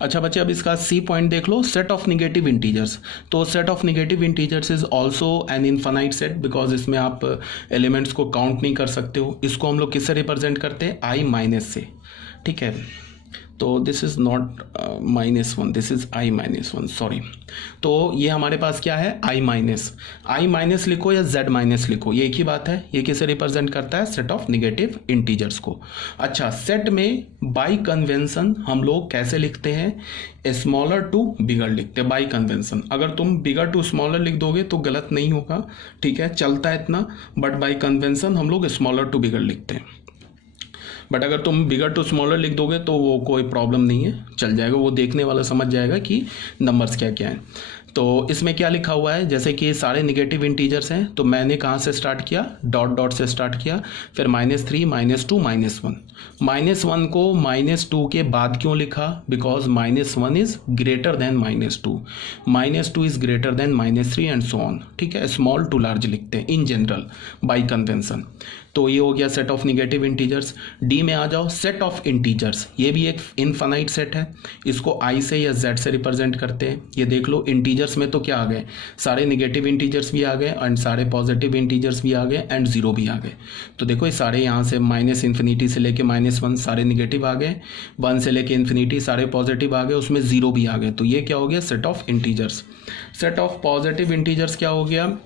अच्छा बच्चे, अब इसका सी पॉइंट देख लो, सेट ऑफ निगेटिव इंटीजर्स। तो set of negative integers is also an infinite set, because इसमें आप एलिमेंट्स को काउंट नहीं कर सकते हो। इसको हम लोग किससे रिप्रेजेंट करते हैं? आई माइनस से, ठीक है। तो this is not -1, this is i-1, sorry. तो ये हमारे पास क्या है? i-, लिखो या z- लिखो, ये एक ही बात है। ये किसे रिप्रेजेंट करता है? सेट ऑफ निगेटिव इंटीजर्स को। अच्छा, सेट में बाय कन्वेंशन हम लोग कैसे लिखते हैं? स्मॉलर टू बिगर लिखते हैं बाय कन्वेंशन। अगर तुम बिगर टू स्मॉलर लिख दोगे तो गलत नहीं होगा, ठीक है, चलता है इतना, बट बाय कन्वेंशन हम लोग स्मॉलर टू बिगर लिखते हैं। बट अगर तुम बिगर टू स्मॉलर लिख दोगे तो वो कोई प्रॉब्लम नहीं है, चल जाएगा, वो देखने वाला समझ जाएगा कि नंबर्स क्या क्या हैं। तो इसमें क्या लिखा हुआ है? जैसे कि सारे निगेटिव इंटीजर्स हैं, तो मैंने कहाँ से स्टार्ट किया? डॉट डॉट से स्टार्ट किया, फिर -3, -2, -1। -1 को -2 के बाद क्यों लिखा? Because -1 is greater than -2, -2 is greater than -3 and so on, ठीक है। स्मॉल टू लार्ज लिखते हैं इन जनरल बाई कन्वेंशन। तो ये हो गया set of negative integers. D में आ जाओ, सेट ऑफ इंटीजर्स। ये भी एक इनफाइनाइट सेट है, इसको आई से या जेड से रिप्रेजेंट करते हैं। ये देख लो, इंटीजर्स में तो क्या आ गए? सारे निगेटिव इंटीजर्स भी आ गए एंड सारे पॉजिटिव इंटीजर्स भी आ गए एंड जीरो भी आ गए। तो देखो ये सारे यहाँ से -∞ से लेके -1 सारे निगेटिव आ गए, 1 से लेके इन्फिनिटी सारे पॉजिटिव आ गए, उसमें जीरो भी आ गए। तो ये क्या हो गया? Set of integers. Set of positive integers क्या हो गया?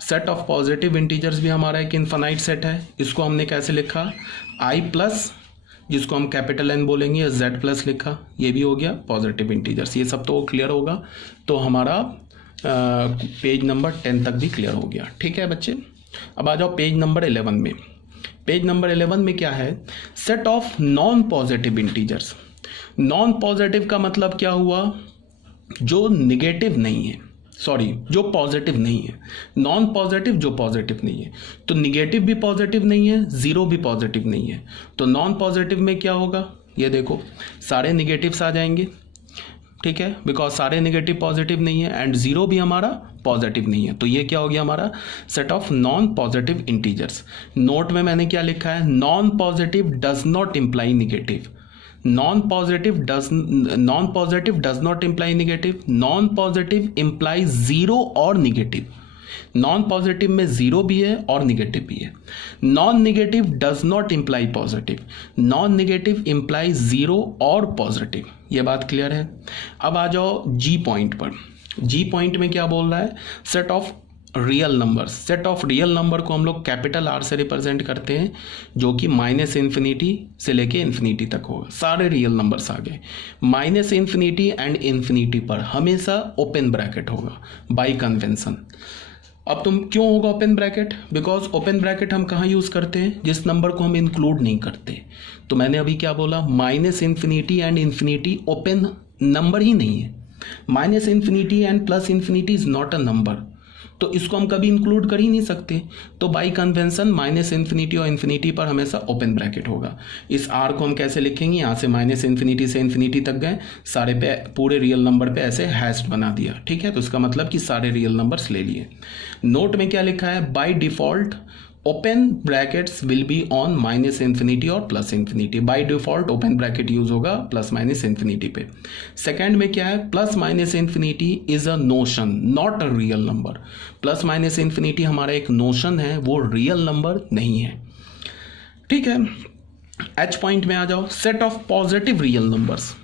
सेट ऑफ पॉजिटिव इंटीजर्स भी हमारा एक इनफाइनाइट सेट है। इसको हमने कैसे लिखा? i प्लस, जिसको हम कैपिटल N बोलेंगे, या z प्लस लिखा, ये भी हो गया पॉजिटिव इंटीजर्स। ये सब तो क्लियर होगा, तो हमारा पेज नंबर 10 तक भी क्लियर हो गया, ठीक है बच्चे। अब आ जाओ पेज नंबर 11 में। पेज नंबर 11 में क्या है? Set of non positive integers. Non positive का मतलब क्या हुआ? जो निगेटिव नहीं है, सॉरी, जो पॉजिटिव नहीं है। नॉन पॉजिटिव जो पॉजिटिव नहीं है, तो निगेटिव भी पॉजिटिव नहीं है, जीरो भी पॉजिटिव नहीं है। तो नॉन पॉजिटिव में क्या होगा? ये देखो, सारे निगेटिव्स आ जाएंगे, ठीक है, बिकॉज सारे निगेटिव पॉजिटिव नहीं है एंड जीरो भी हमारा पॉजिटिव नहीं है। तो ये क्या हो गया हमारा? Set of non positive integers. Note में मैंने क्या लिखा है? Non positive does not imply negative. non-positive does not imply negative, non-positive implies zero और negative। नॉन पॉजिटिव में जीरो भी है और निगेटिव भी है। Non negative does not imply positive, non negative imply zero और पॉजिटिव। ये बात क्लियर है। अब आ जाओ जी पॉइंट पर। जी पॉइंट में क्या बोल रहा है? Set of real numbers. Set of real number को हम लोग कैपिटल R से रिप्रेजेंट करते हैं, जो कि -∞ से लेके इन्फिनिटी तक होगा। सारे रियल नंबर्स आ गए। -∞ एंड इन्फिनिटी पर हमेशा ओपन ब्रैकेट होगा बाय कन्वेंशन। अब तुम क्यों होगा open bracket? Because open bracket हम कहाँ यूज करते हैं? जिस नंबर को हम इंक्लूड नहीं करते। तो मैंने अभी क्या बोला? -∞ एंड इन्फिनिटी ओपन नंबर ही नहीं है। -∞ And +∞ is not a number, तो इसको हम कभी इंक्लूड कर ही नहीं सकते। तो बाई कन्वेंशन -∞ और इन्फिनिटी पर हमेशा ओपन ब्रैकेट होगा। इस R को हम कैसे लिखेंगे? यहाँ से -∞ से इन्फिनिटी तक गए, सारे पे पूरे रियल नंबर पे ऐसे हैश बना दिया, ठीक है। तो इसका मतलब कि सारे रियल नंबर्स ले लिए। नोट में क्या लिखा है? By default open brackets will be on -∞ और +∞। By default open bracket use होगा +-∞ पे। सेकेंड में क्या है? +-∞ Is a notion, not a real number. +-∞ हमारा एक नोशन है, वो रियल नंबर नहीं है, ठीक है। H पॉइंट में आ जाओ। Set of positive real numbers.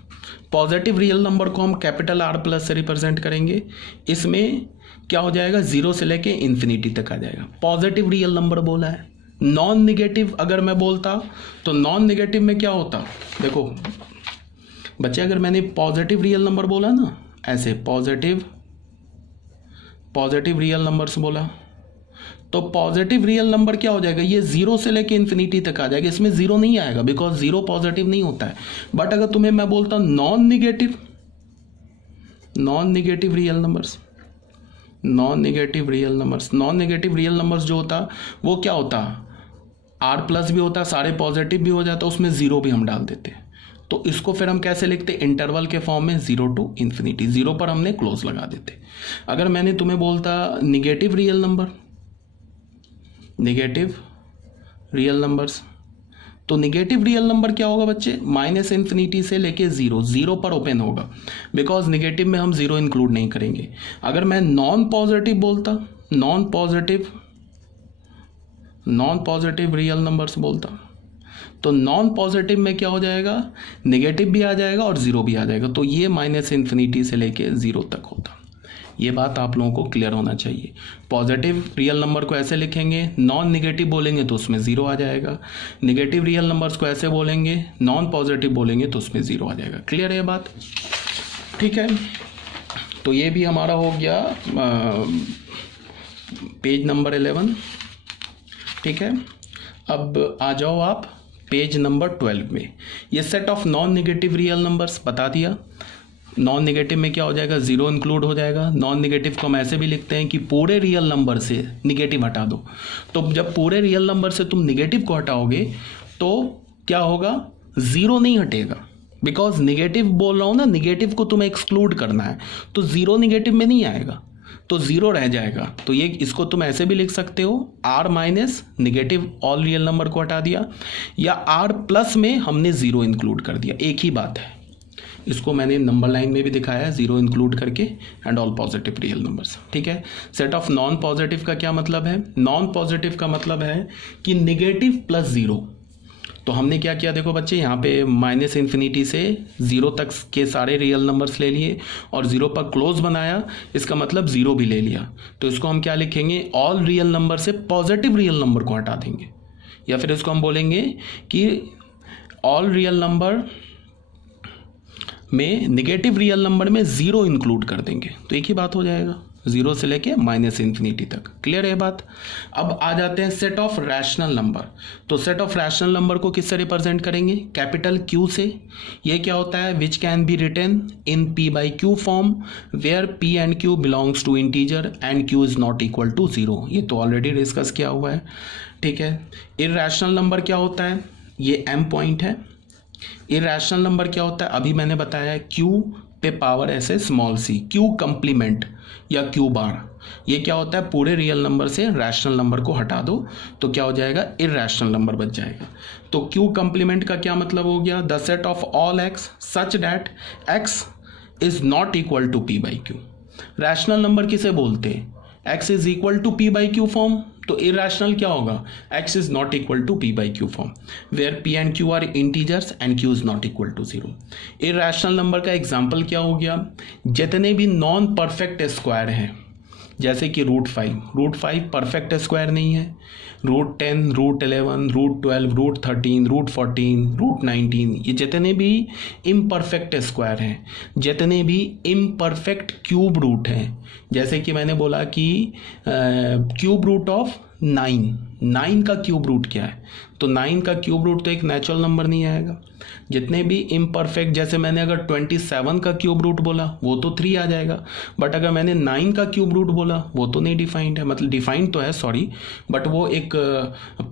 Positive real number को हम कैपिटल R प्लस से रिप्रेजेंट करेंगे। इसमें क्या हो जाएगा? जीरो से लेके इन्फिनिटी तक आ जाएगा। पॉजिटिव रियल नंबर बोला है। नॉन निगेटिव अगर मैं बोलता तो नॉन निगेटिव में क्या होता? देखो बच्चे, अगर मैंने पॉजिटिव रियल नंबर बोला ना, ऐसे पॉजिटिव रियल नंबर्स बोला, तो पॉजिटिव रियल नंबर क्या हो जाएगा? ये जीरो से लेके इन्फिनिटी तक आ जाएगा। इसमें जीरो नहीं आएगा, बिकॉज जीरो पॉजिटिव नहीं होता है। बट अगर तुम्हें मैं बोलता non negative real numbers, non negative real numbers जो होता वो क्या होता? R प्लस भी होता, सारे पॉजिटिव भी हो जाता, उसमें जीरो भी हम डाल देते। तो इसको फिर हम कैसे लिखते? इंटरवल के फॉर्म में 0 to इन्फिनिटी। जीरो पर हमने क्लोज लगा देते। अगर मैंने तुम्हें बोलता निगेटिव रियल नंबर्स, तो निगेटिव रियल नंबर क्या होगा बच्चे, माइनस इन्फिनिटी से लेके जीरो, जीरो पर ओपन होगा, बिकॉज निगेटिव में हम जीरो इंक्लूड नहीं करेंगे। अगर मैं नॉन पॉजिटिव बोलता, नॉन पॉजिटिव रियल नंबर्स बोलता, तो नॉन पॉजिटिव में क्या हो जाएगा, निगेटिव भी आ जाएगा और जीरो भी आ जाएगा, तो ये माइनस इन्फिनिटी से लेके जीरो तक होता। ये बात आप लोगों को क्लियर होना चाहिए। पॉजिटिव रियल नंबर को ऐसे लिखेंगे, नॉन निगेटिव बोलेंगे तो उसमें ज़ीरो आ जाएगा, निगेटिव रियल नंबर्स को ऐसे बोलेंगे, नॉन पॉजिटिव बोलेंगे तो उसमें ज़ीरो आ जाएगा। क्लियर है ये बात? ठीक है, तो ये भी हमारा हो गया पेज नंबर 11। ठीक है, अब आ जाओ आप पेज नंबर 12 में। ये set of non negative real numbers बता दिया। नॉन निगेटिव में क्या हो जाएगा, जीरो इंक्लूड हो जाएगा। नॉन निगेटिव को हम ऐसे भी लिखते हैं कि पूरे रियल नंबर से निगेटिव हटा दो। तो जब पूरे रियल नंबर से तुम निगेटिव को हटाओगे तो क्या होगा, जीरो नहीं हटेगा, बिकॉज निगेटिव बोल रहा हूँ ना, निगेटिव को तुम्हें एक्सक्लूड करना है, तो जीरो निगेटिव में नहीं आएगा, तो जीरो रह जाएगा। तो ये इसको तुम ऐसे भी लिख सकते हो, R minus negative all real number को हटा दिया, या आर प्लस में हमने जीरो इंक्लूड कर दिया, एक ही बात है। इसको मैंने नंबर लाइन में भी दिखाया है, जीरो इंक्लूड करके, and all positive real numbers. ठीक है, सेट ऑफ नॉन पॉजिटिव का क्या मतलब है, नॉन पॉजिटिव का मतलब है कि निगेटिव प्लस जीरो। तो हमने क्या किया, देखो बच्चे, यहाँ पे माइनस इन्फिनिटी से जीरो तक के सारे रियल नंबर्स ले लिए और जीरो पर क्लोज बनाया, इसका मतलब जीरो भी ले लिया। तो इसको हम क्या लिखेंगे, ऑल रियल नंबर से पॉजिटिव रियल नंबर को हटा देंगे, या फिर इसको हम बोलेंगे कि ऑल रियल नंबर में निगेटिव रियल नंबर में जीरो इंक्लूड कर देंगे, तो एक ही बात हो जाएगा, जीरो से लेके माइनस इन्फिनिटी तक। क्लियर है बात? अब आ जाते हैं सेट ऑफ रैशनल नंबर। तो सेट ऑफ रैशनल नंबर को किससे रिप्रेजेंट करेंगे, कैपिटल क्यू से। ये क्या होता है, which can be written in p by q form where p and q belongs to integer and q is not equal to zero. ये तो ऑलरेडी डिस्कस किया हुआ है। ठीक है, इर्रेशनल नंबर क्या होता है, ये एम पॉइंट है। इर्रेशनल नंबर क्या होता है, अभी मैंने बताया है, क्यू पे पावर ऐसे स्मॉल सी, क्यू कंप्लीमेंट या क्यू बार। ये क्या होता है, पूरे रियल नंबर से रैशनल नंबर को हटा दो तो क्या हो जाएगा, इर्रेशनल नंबर बच जाएगा। तो क्यू कंप्लीमेंट का क्या मतलब हो गया, the set of all x such that x is not equal to p by q. Rational number किसे बोलते हैं, x is equal to p by q form, तो इर्रेशनल क्या होगा, x is not equal to p by q form where p and q are integers and q is not equal to zero. Irrational number का example क्या हो गया, जितने भी non perfect square हैं, जैसे कि रूट फाइव परफेक्ट स्क्वायर नहीं है, root 10, root 11, root 12, root 13, root 14, root 19, ये जितने भी इम्परफेक्ट स्क्वायर हैं, जितने भी इम्परफेक्ट क्यूब रूट हैं, जैसे कि मैंने बोला कि क्यूब रूट ऑफ 9 का क्यूब रूट क्या है, तो 9 का क्यूब रूट तो एक नेचुरल नंबर नहीं आएगा। जितने भी इम्परफेक्ट, जैसे मैंने अगर 27 का क्यूब रूट बोला वो तो 3 आ जाएगा, बट अगर मैंने 9 का क्यूब रूट बोला वो तो नहीं डिफाइंड है, मतलब डिफाइंड तो है सॉरी, बट वो एक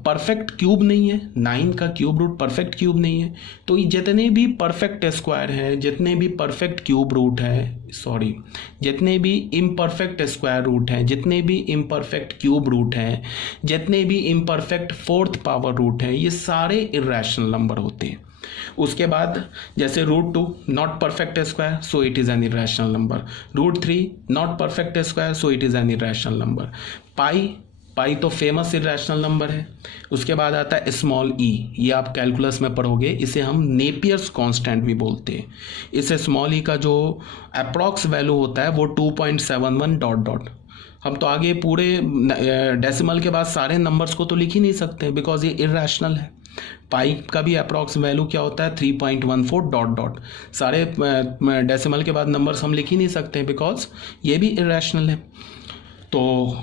परफेक्ट क्यूब नहीं है, 9 का क्यूब रूट परफेक्ट क्यूब नहीं है। तो जितने भी परफेक्ट स्क्वायर है, जितने भी परफेक्ट क्यूब रूट है, सॉरी, जितने भी इम्परफेक्ट स्क्वायर रूट हैं, जितने भी इम्परफेक्ट क्यूब रूट हैं, जितने भी इम्परफेक्ट फोर्थ पावर रूट है, ये सारे इर्रेशनल नंबर होते हैं। उसके बाद जैसे root 2 not perfect square, so it is an irrational number. Root 3 not perfect square, so it is an irrational number. Pi तो फेमस इर्रेशनल नंबर है। उसके बाद आता है स्मॉल ई, ये आप कैलकुलस में पढ़ोगे, इसे हम नेपियर्स कांस्टेंट भी बोलते हैं। इस स्मॉल ई का जो अप्रॉक्स वैल्यू होता है वो 2.71 डॉट डॉट। हम तो आगे पूरे डेसिमल के बाद सारे नंबर्स को तो लिख ही नहीं सकते बिकॉज ये इर्रेशनल है। पाई का भी अप्रॉक्स वैल्यू क्या होता है, 3.14 डॉट डॉट। सारे डेसिमल के बाद नंबर्स हम लिख ही नहीं सकते बिकॉज ये भी इर्रेशनल है। तो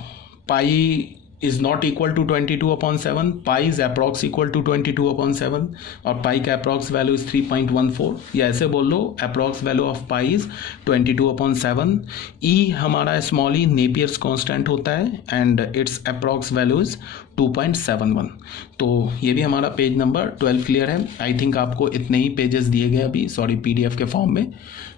pi is not equal to 22/7, pi is approx equal to 22/7, और पाई का अप्रॉक्स वैल्यू इज 3.14, या ऐसे बोल लो approx value of pi is 22/7। E हमारा स्मॉल ई नेपियर्स कांस्टेंट होता है and it's approx value is 2.71। तो ये भी हमारा पेज नंबर 12 क्लियर है। आई थिंक आपको इतने ही पेजेस दिए गए अभी, सॉरी PDF के फॉर्म में।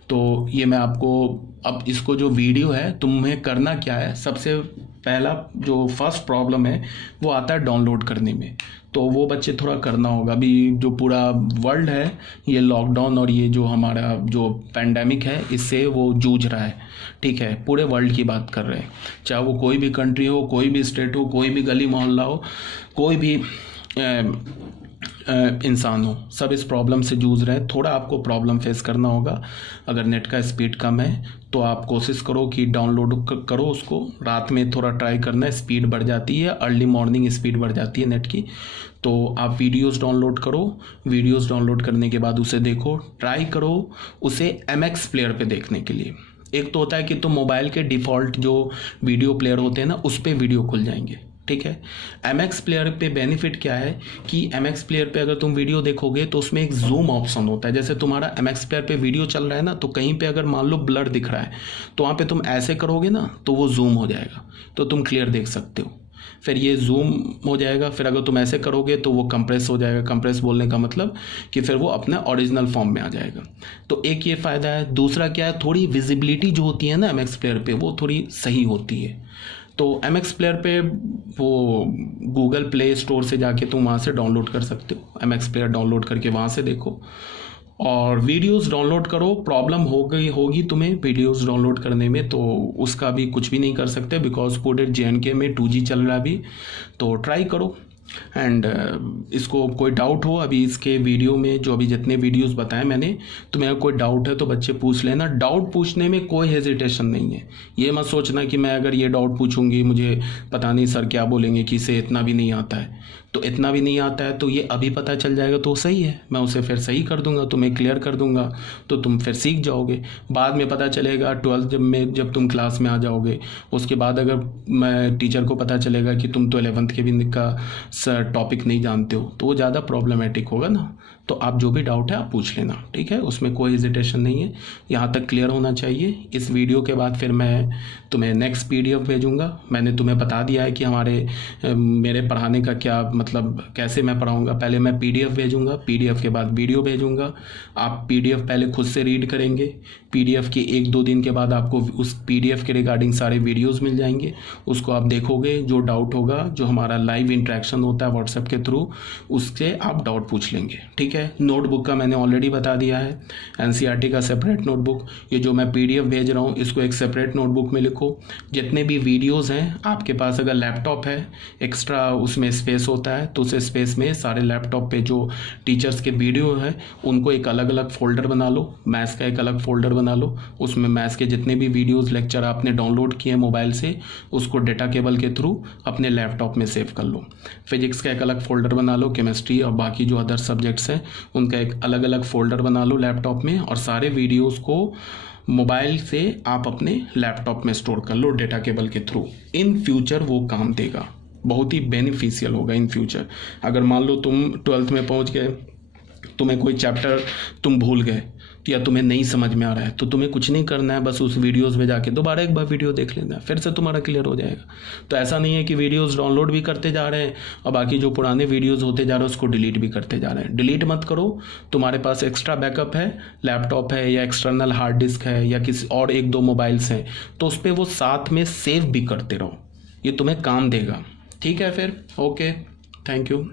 तो ये मैं आपको, अब इसको जो वीडियो है तुम्हें करना क्या है, सबसे पहला जो फर्स्ट प्रॉब्लम है वो आता है डाउनलोड करने में। तो वो बच्चे थोड़ा करना होगा। अभी जो पूरा वर्ल्ड है ये लॉकडाउन और ये जो हमारा जो पैंडेमिक है इससे वो जूझ रहा है, ठीक है, पूरे वर्ल्ड की बात कर रहे हैं, चाहे वो कोई भी कंट्री हो, कोई भी स्टेट हो, कोई भी गली मोहल्ला हो, कोई भी इंसान हो, सब इस प्रॉब्लम से जूझ रहे हैं। थोड़ा आपको प्रॉब्लम फेस करना होगा। अगर नेट का स्पीड कम है तो आप कोशिश करो कि डाउनलोड करो उसको, रात में थोड़ा ट्राई करना है, स्पीड बढ़ जाती है, अर्ली मॉर्निंग स्पीड बढ़ जाती है नेट की। तो आप वीडियोस डाउनलोड करो, वीडियोस डाउनलोड करने के बाद उसे देखो, ट्राई करो उसे MX प्लेयर पे देखने के लिए। एक तो होता है कि तुम मोबाइल के डिफ़ॉल्ट जो वीडियो प्लेयर होते हैं ना उस पर वीडियो खुल जाएंगे, ठीक है। MX प्लेयर पे बेनिफिट क्या है कि MX प्लेयर पे अगर तुम वीडियो देखोगे तो उसमें एक जूम ऑप्शन होता है। जैसे तुम्हारा MX प्लेयर पे वीडियो चल रहा है ना, तो कहीं पे अगर मान लो ब्लर दिख रहा है तो वहाँ पे तुम ऐसे करोगे ना तो वो जूम हो जाएगा, तो तुम क्लियर देख सकते हो। फिर ये जूम हो जाएगा, फिर अगर तुम ऐसे करोगे तो वो कंप्रेस हो जाएगा। कंप्रेस बोलने का मतलब कि फिर वो अपना ओरिजिनल फॉर्म में आ जाएगा। तो एक ये फ़ायदा है। दूसरा क्या है, थोड़ी विजिबिलिटी जो होती है ना MX प्लेयर पे वो थोड़ी सही होती है। तो MX प्लेयर पे वो गूगल प्ले स्टोर से जाके तुम वहाँ से डाउनलोड कर सकते हो। MX प्लेयर डाउनलोड करके वहाँ से देखो और वीडियोस डाउनलोड करो। प्रॉब्लम होगी तुम्हें वीडियोस डाउनलोड करने में, तो उसका भी कुछ भी नहीं कर सकते बिकॉज पूरे JNK में 2G चल रहा है अभी। तो ट्राई करो एंड इसको कोई डाउट हो अभी इसके वीडियो में जो अभी जितने वीडियोस बताए मैंने, तो मेरा कोई डाउट है तो बच्चे पूछ लेना। डाउट पूछने में कोई हेजिटेशन नहीं है। ये मत सोचना कि मैं अगर ये डाउट पूछूंगी मुझे पता नहीं सर क्या बोलेंगे कि इसे इतना भी नहीं आता है। तो इतना भी नहीं आता है तो ये अभी पता चल जाएगा तो सही है, मैं उसे फिर सही कर दूंगा, तुम्हें क्लियर कर दूंगा, तो तुम फिर सीख जाओगे। बाद में पता चलेगा 12th जब तुम क्लास में आ जाओगे, उसके बाद अगर मैं टीचर को पता चलेगा कि तुम तो 11th के भी का टॉपिक नहीं जानते हो तो वो ज़्यादा प्रॉब्लमेटिक होगा ना। तो आप जो भी डाउट है आप पूछ लेना, ठीक है, उसमें कोई हेजिटेशन नहीं है। यहाँ तक क्लियर होना चाहिए। इस वीडियो के बाद फिर मैं तुम्हें नेक्स्ट PDF भेजूँगा। मैंने तुम्हें बता दिया है कि मेरे पढ़ाने का क्या मतलब, कैसे मैं पढ़ाऊँगा। पहले मैं PDF भेजूँगा, PDF के बाद वीडियो भेजूँगा। आप PDF पहले खुद से रीड करेंगे, PDF के 1-2 दिन के बाद आपको उस PDF के रिगार्डिंग सारे वीडियोस मिल जाएंगे, उसको आप देखोगे। जो डाउट होगा, जो हमारा लाइव इंटरेक्शन होता है व्हाट्सएप के थ्रू, उससे आप डाउट पूछ लेंगे, ठीक है। नोटबुक का मैंने ऑलरेडी बता दिया है, NCERT का सेपरेट नोटबुक। ये जो मैं PDF भेज रहा हूँ इसको एक सेपरेट नोटबुक में लिखो। जितने भी वीडियोज़ हैं आपके पास, अगर लैपटॉप है एक्स्ट्रा उसमें स्पेस होता है तो उस स्पेस में सारे लैपटॉप पे जो टीचर्स के वीडियो है उनको एक अलग अलग फोल्डर बना लो। मैथ्स का एक अलग फोल्डर बना लो, उसमें मैथ्स के जितने भी वीडियोस लेक्चर आपने डाउनलोड किए मोबाइल से उसको डेटा केबल के थ्रू अपने लैपटॉप में सेव कर लो। फिजिक्स का एक अलग फोल्डर बना लो, केमिस्ट्री और बाकी जो अदर सब्जेक्ट्स हैं उनका एक अलग अलग फोल्डर बना लो लैपटॉप में, और सारे वीडियोज़ को मोबाइल से आप अपने लैपटॉप में स्टोर कर लो डेटा केबल के थ्रू। इन फ्यूचर वो काम देगा, बहुत ही बेनिफिशियल होगा इन फ्यूचर। अगर मान लो तुम 12th में पहुंच गए, तुम्हें कोई चैप्टर तुम भूल गए या तुम्हें नहीं समझ में आ रहा है, तो तुम्हें कुछ नहीं करना है, बस उस वीडियोस में जाके दोबारा एक बार वीडियो देख लेना है, फिर से तुम्हारा क्लियर हो जाएगा। तो ऐसा नहीं है कि वीडियोस डाउनलोड भी करते जा रहे हैं और बाकी जो पुराने वीडियोस होते जा रहे हैं उसको डिलीट भी करते जा रहे हैं। डिलीट मत करो, तुम्हारे पास एक्स्ट्रा बैकअप है, लैपटॉप है या एक्सटर्नल हार्ड डिस्क है या किसी और 1-2 मोबाइल्स हैं, तो उस पर वो साथ में सेव भी करते रहो, ये तुम्हें काम देगा, ठीक है। फिर ओके, थैंक यू।